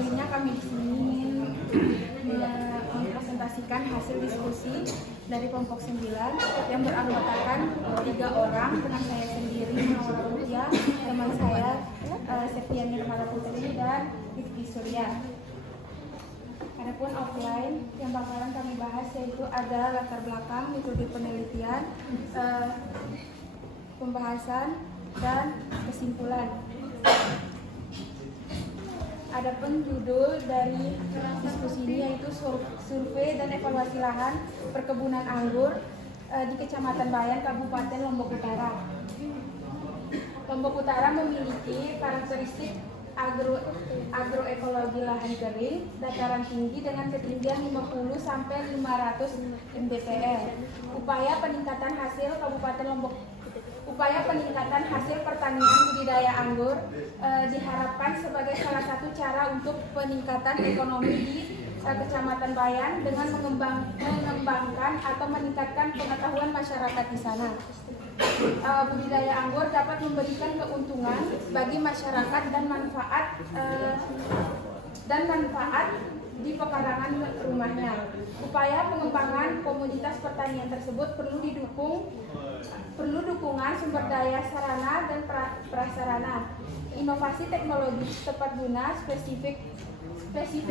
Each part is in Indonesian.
Sebelumnya kami di sini mempresentasikan hasil diskusi dari kelompok 9 yang beranggotakan 3 orang dengan saya sendiri, Maura Rutia, teman saya Septian Nirmala Putri dan Rifki Surya. Adapun offline yang bakalan kami bahas yaitu ada latar belakang, metode penelitian, pembahasan, dan kesimpulan. Adapun judul dari diskusi ini yaitu survei dan evaluasi lahan perkebunan anggur di Kecamatan Bayan, Kabupaten Lombok Utara. Lombok Utara memiliki karakteristik agroekologi lahan kering, dataran tinggi dengan ketinggian 50 sampai 500 mdpl. Upaya peningkatan hasil pertanian budidaya anggur diharapkan sebagai salah satu cara untuk peningkatan ekonomi di Kecamatan Bayan dengan mengembangkan atau meningkatkan pengetahuan masyarakat di sana. Budidaya anggur dapat memberikan keuntungan bagi masyarakat dan manfaat di pekarangan rumahnya. Upaya pengembangan komoditas pertanian tersebut perlu dukungan sumber daya sarana dan prasarana, inovasi teknologi tepat guna, spesifik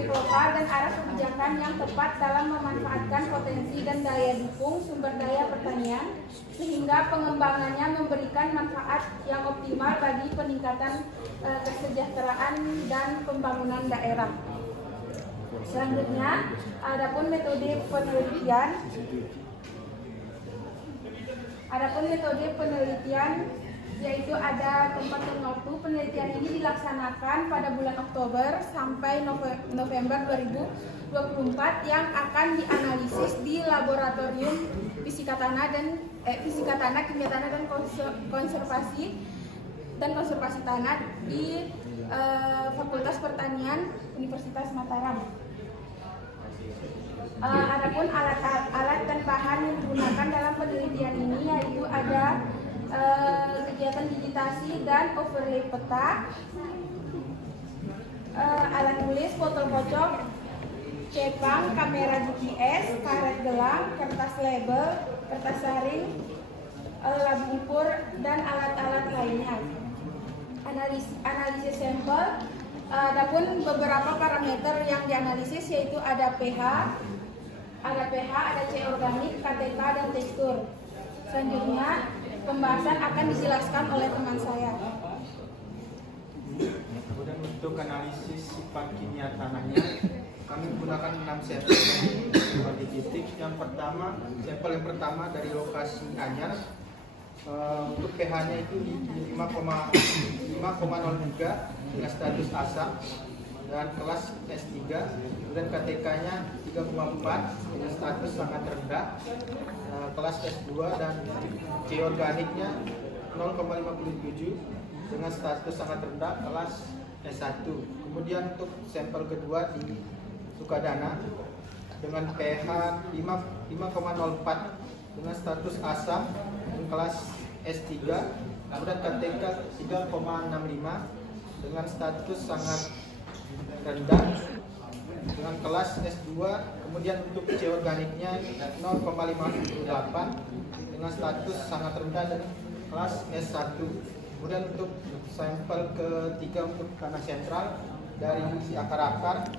lokal, dan arah kebijakan yang tepat dalam memanfaatkan potensi dan daya dukung sumber daya pertanian sehingga pengembangannya memberikan manfaat yang optimal bagi peningkatan kesejahteraan dan pembangunan daerah. Selanjutnya, adapun metode penelitian yaitu ada tempat dan waktu. Penelitian ini dilaksanakan pada bulan Oktober sampai November 2024 yang akan dianalisis di laboratorium fisika tanah, kimia tanah dan konservasi tanah di Fakultas Pertanian Universitas Mataram. Adapun alat dan bahan yang digunakan dalam penelitian ini yaitu ada kegiatan digitasi dan overlay peta, alat tulis, botol kocok, cepang, kamera GPS, karet gelang, kertas label, kertas saring, labu ukur, dan alat-alat lainnya. Analisis sampel, adapun beberapa parameter yang dianalisis yaitu ada pH, ada C organik, KTK, dan tekstur. Selanjutnya, pembahasan akan dijelaskan oleh teman saya. Kemudian untuk analisis sifat kimia tanahnya, kami menggunakan 6 sampel di titik. Sampel yang pertama dari lokasi Anyar. Untuk pH-nya itu di 5,03 dengan status asam dan kelas S3, kemudian KTK-nya 3,4 dengan status sangat rendah, kelas S2, dan C organiknya 0,57 dengan status sangat rendah, kelas S1. Kemudian untuk sampel kedua di Sukadana dengan pH 5,04 dengan status asam dan kelas S3, kemudian KTK 3,65 dengan status sangat rendah dengan kelas S2. Kemudian untuk C organiknya 0,58 dengan status sangat rendah dan kelas S1. Kemudian untuk sampel ketiga untuk tanah sentral dari akar-akar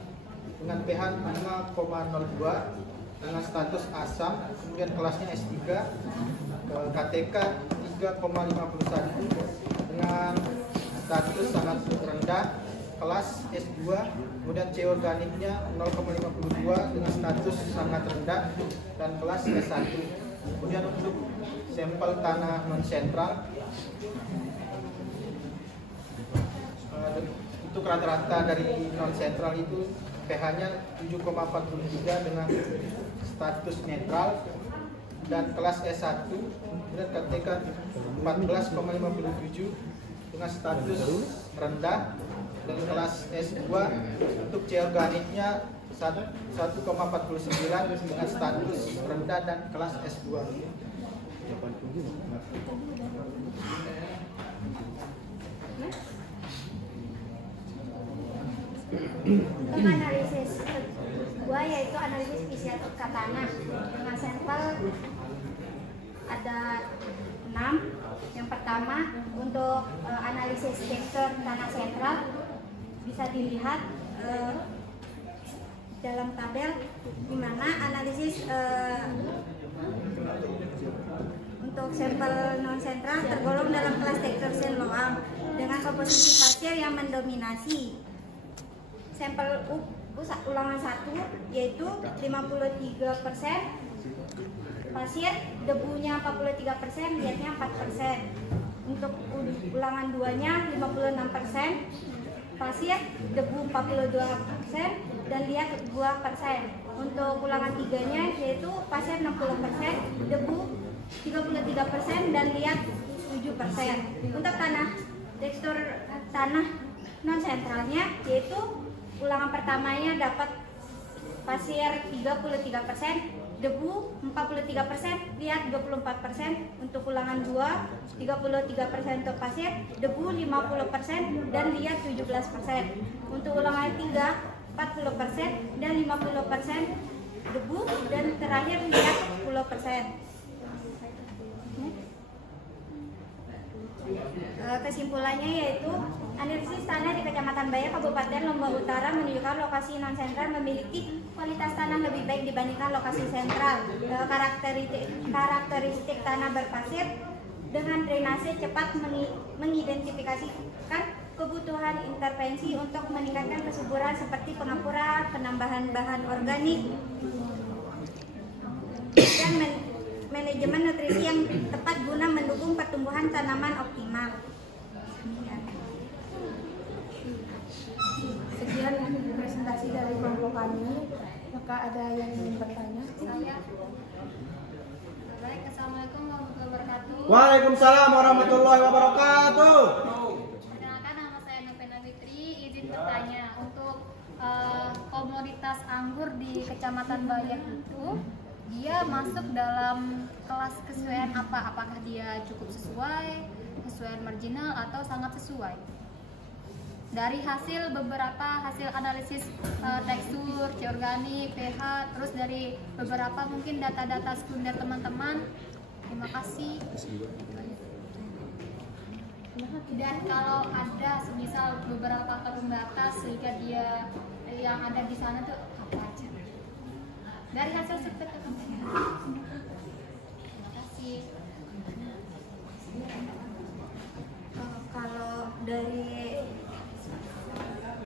dengan pH 5,02 dengan status asam, kemudian kelasnya S3, KTK 3,51 dengan status sangat rendah, kelas S2, kemudian C organiknya 0,52 dengan status sangat rendah dan kelas S1. Kemudian untuk sampel tanah non sentral, untuk rata-rata dari non sentral itu pH-nya 7,43 dengan status netral dan kelas S1, kemudian KTK 14,57 dengan status rendah dan kelas S2. Untuk C organiknya 1,49 dengan status rendah dan kelas S2. Untuk analisis kedua yaitu analisis fisika tanah dengan sampel ada 6. Yang pertama untuk analisis tekstur tanah sentral bisa dilihat dalam tabel di mana analisis untuk sampel non sentral tergolong dalam kelas tekstur sel loam dengan komposisi pasir yang mendominasi. Sampel ulangan 1 yaitu 53% pasir, debunya 43%, liatnya 4%. Untuk ulangan 2-nya 56%, pasir, debu 42%, dan liat 2%. Untuk ulangan 3-nya yaitu pasir 60%, debu 33%, dan liat 7%. Untuk tekstur tanah non sentralnya yaitu ulangan pertamanya dapat pasir 33%, debu 43%, liat 24%. Untuk ulangan 2 33% untuk pasir, debu 50%, dan liat 17%. Untuk ulangan 3 40% dan 50% debu, dan terakhir liat 10%. Kesimpulannya yaitu analisis tanah di Kecamatan Baya, Kabupaten Lombok Utara menunjukkan lokasi non sentral memiliki kualitas tanah lebih baik dibandingkan lokasi sentral. Karakteristik tanah berpasir dengan drainase cepat mengidentifikasikan kebutuhan intervensi untuk meningkatkan kesuburan seperti pengampuran, penambahan bahan organik, dan manajemen nutrisi yang tepat guna mendukung pertumbuhan tanaman optimal. Sekian presentasi dari kelompok kami. Maka ada yang ingin bertanya? Saya. Baik, assalamualaikum warahmatullahi wabarakatuh. Waalaikumsalam warahmatullahi wabarakatuh. Perkenalkan, nama saya Novena Fitri. Izin bertanya, untuk komoditas anggur di Kecamatan Bayan itu dia masuk dalam kelas kesesuaian apa? Apakah dia cukup sesuai, kesesuaian marginal, atau sangat sesuai? Dari beberapa hasil analisis tekstur, C organik, pH, terus dari beberapa mungkin data-data sekunder teman-teman. Terima kasih. Dan kalau ada semisal beberapa faktor pembatas sehingga dia yang ada di sana tuh apa aja? Dari hasil survei teman-teman. Terima kasih. Kalau dari